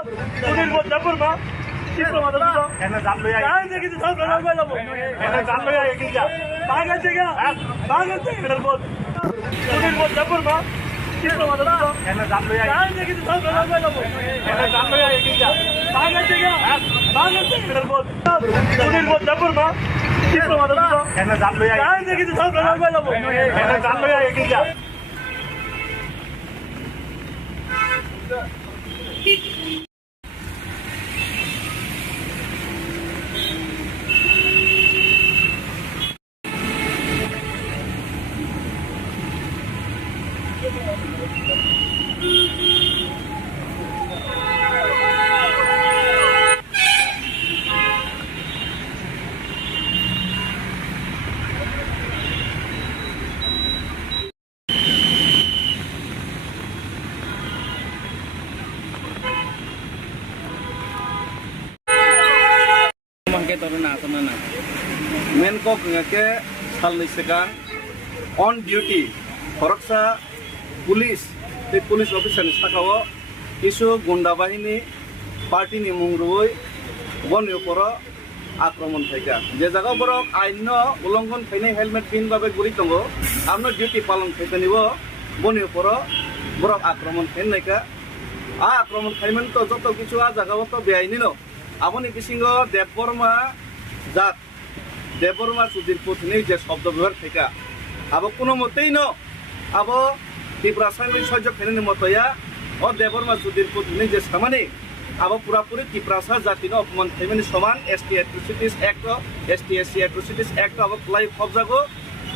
Police বলতে মা চিত্র মাদা এনে জান লইয়া আই দেখি তো সব রাগ হয়ে যাব এনে জান লইয়া এগিয়ে যা পাগল থেকে এটার বল পুলিশ বলতে মা চিত্র মাদা এনে জান লইয়া আই দেখি তো সব রাগ হয়ে যাব এনে জান লইয়া এগিয়ে যা পাগল থেকে এটার বল পুলিশ বলতে মা চিত্র মাদা এনে জান লইয়া আই দেখি তো সব রাগ হয়ে যাব এনে জান লইয়া এগিয়ে যা Menko ngake salni sekan on duty Horaksa police the police officer ni sakawo isu gunda bahini party ni mungroi boni uporo akromon thaika je jaga borok aino ulonghon khainai helmet pin babe guri tongo amno duty palon khaitanibo boni uporo borok akromon khainaika a akromon khaiman to joto kichu a jaga to beaini no aboni bisingo Debborma জাত দেববর্মা সুধীর পুথনি যে শব্দ ব্যবহার থেকে আবো কোনো মতেই ন আবো ত্রিপুরা সাংবিক সহ্য ফেরেনি মতয়া ও দেববর্মা সুধীর পুথনি যে সামানি আবো পুরাপুরি ত্রিপুরা জাতিনো অপমান ফেমিনি সমান ST atrocities act ST SC atrocities act আবো প্লাই খবজাগো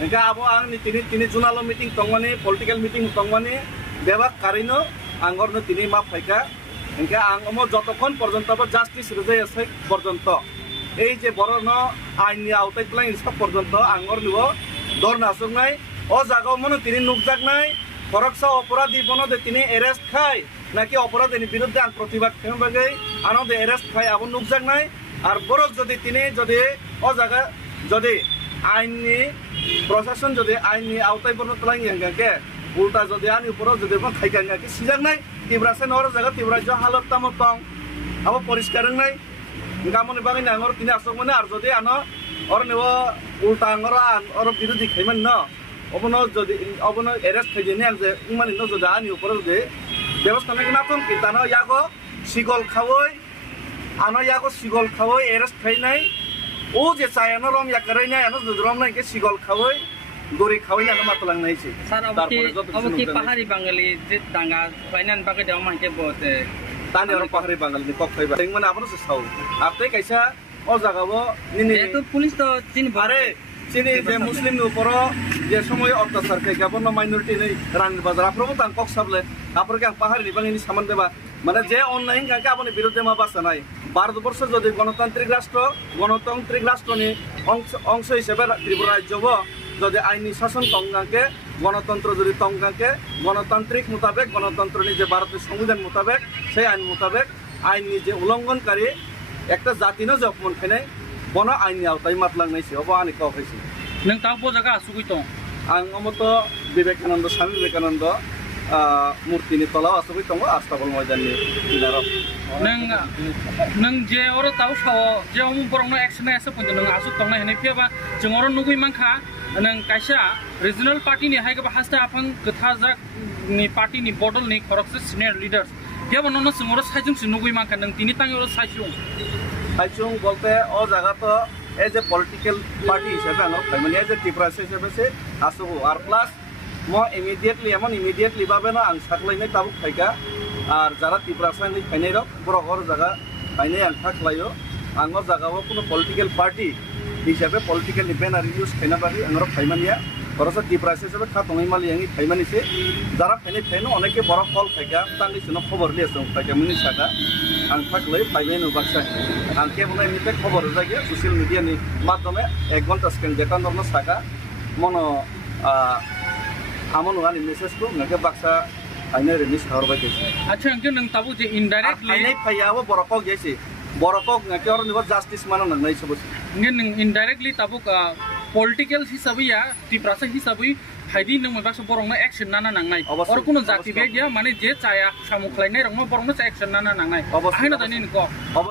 এঙ্কা আবো আং তিনি জুনালো মিটিং তংমানি পলিটিক্যাল মিটিং তংমানি বেবাক কারিনো আঙ্গরনো তিনি মাপ ফাইকা এঙ্কা আং যতক্ষণ পর্যন্ত জাস্টিস রেজাই আছে পর্যন্ত এই যে বড় আইনি আওতায় প্লাই সব পর্যন্ত আঙ্গর নিব দর নাচক নাই ও জায়গাও মনে তিনি নুকজাক নাই ফরকসা অপরাধী বনদে তিনি এরেস্ট খায় নাকি অপরাধের বিরুদ্ধে আন প্রতিবাদ খেয়ে আনন্দে এরেস্ট খায় আবার নুকজাক নাই আর বরক যদি তিনি যদি ও জায়গা যদি আইনি প্রশাসন যদি আইনি আওতায় বন প্লাই গাঙ্গাকে উল্টা যদি আনি উপর যদি খাই গাঙ্গাকে সিজাক নাই তিব্রাসে নর জায়গা তিব্রাজ্য হালত তামত দং আবার পরিষ্কার নাই গামনি বাগাইনি আঙর তিনি আসক মানে আর যদি আনো ওর নেব উল্টা আঙর ওর বিরোধী খাইমান ন অবনো যদি অবনো এরেস্ট খাইজেনি আং যে মানে ন যদি আনি উপরে যদি ব্যবস্থা নাকি না তো কি তানো ইয়াগো সিগল খাওই আনো ইয়াগো সিগল খাওই এরেস্ট খাইনাই ও যে চাই আনো রম ইয়াকারাই নাই আনো যদি রম নাকি সিগল খাওই গরি খাওই না মাতলাং নাইছে স্যার অবকি পাহাড়ি বাঙালি যে দাঙ্গা ফাইনান বাকে দেওয়া মাইকে বতে tani orang pahari bangal ni kok khaiba ting mana apno se sau apte kaisa o jaga bo nini তো পুলিশ তো চিনি আরে চিনি যে মুসলিম উপর যে সময় অত্যাচার খাই গাবন মাইনরিটি নেই রানী বাজার আপ্রভু তাং কক সাবলে আপনাকে পাহাড়ি নিবাঙ্গিনি সামান দেবা মানে যে অনলাইন কাকে আপনি বিরুদ্ধে মা বাসা নাই ভারতবর্ষ যদি গণতান্ত্রিক রাষ্ট্র নি অংশ হিসেবে ত্রিপুরা রাজ্য যদি আইনি শাসন তঙ্গাকে গণতন্ত্র যদি তঙ্গাকে গণতান্ত্রিক মোতাবেক গণতন্ত্র যে ভারতের সংবিধান মোতাবেক সেই আইন মোতাবেক আইনি যে উল্লঙ্ঘনকারী একটা জাতি না যে অপমান খাই বন আইনি আওতায় মাতলাংনাইছে অব আনি কাউ খাইছে নং তাও জায়গা আসুকই তো আং অমতো বিবেকানন্দ স্বামী বিবেকানন্দ মূর্তিনি তলাও আসুকই দङ আস্তাবল ময়দানनि কিনাराव नों जे और ताव साव जे अमु बरंनो एक्शन एसे पन्ज नों आसु तंना हेने फेबा जों और नुगुइ मानखा नों कायसा रिजनल पार्टी नि हायगा हास्ता आफां गथा जाक नि पार्टी नि बडल नि खरकसे सिनियर लिडार्स गेबो ननो जों साइजुं सु नुगुइ मानखा नों तिनि तांग और साइजुं বলতে ও জায়গা তো এজ এ পলিটিক্যাল পার্টি হিসেবে আনো মানে এজ এ ত্রিপুরা হিসেবে সে আসুবো আর প্লাস ম ইমিডিয়েটলি ভাবে না আং সাকলাইনাই তাবুক খাইকা আর যারা ত্রিপুরা সাইনি খাইনাই রক বড় জায়গা খাইনাই আং থাকলাইও আঙর জায়গাও কোনো পলিটিক্যাল পার্টি হিসাবে পলিটিক্যাল ব্যানার ইউজ খাইনা পারি আঙর খাইমানিয়া খরচ ত্রিপুরা হিসেবে খাতঙাই মালি আঙি খাইমানিছে যারা খাইনো অনেকে বড় ফল খাইকা তাंनि सिनो खबर लियासों खाइका मिनि साका आं थाकलै फाइबाय नुबाक्सा आं केबल एमनिते खबर जागे सोशल मिडिया नि माध्यमे 1 घन्टा स्क्रिन देखानदरनो साका मनो আমন ওয়ানি মেসেজ কো নাকে বাক্সা আইনে রেনি সাহরবাই গেছে আচ্ছা আঙ্কে নং তাবু যে ইনডাইরেক্টলি আইনে ফাইয়াবো বরকক গেছে বরকক নাকে আর নিব জাস্টিস মানো নাই সবস নং ইনডাইরেক্টলি তাবু পলিটিক্যাল হিসাবে ত্রিপুরা হিসাবে হাইদি নং মাইবাসো বরংনো অ্যাকশন নানা নাংনাই অবশ্যই, আর কোনো অবশ্যই। জাতি বে গিয়া মানে যে চায়া সামু খাইনাই রংনো বরংনো অ্যাকশন নানা নাংনাই অবশ্যই, আইনা জানি নিকো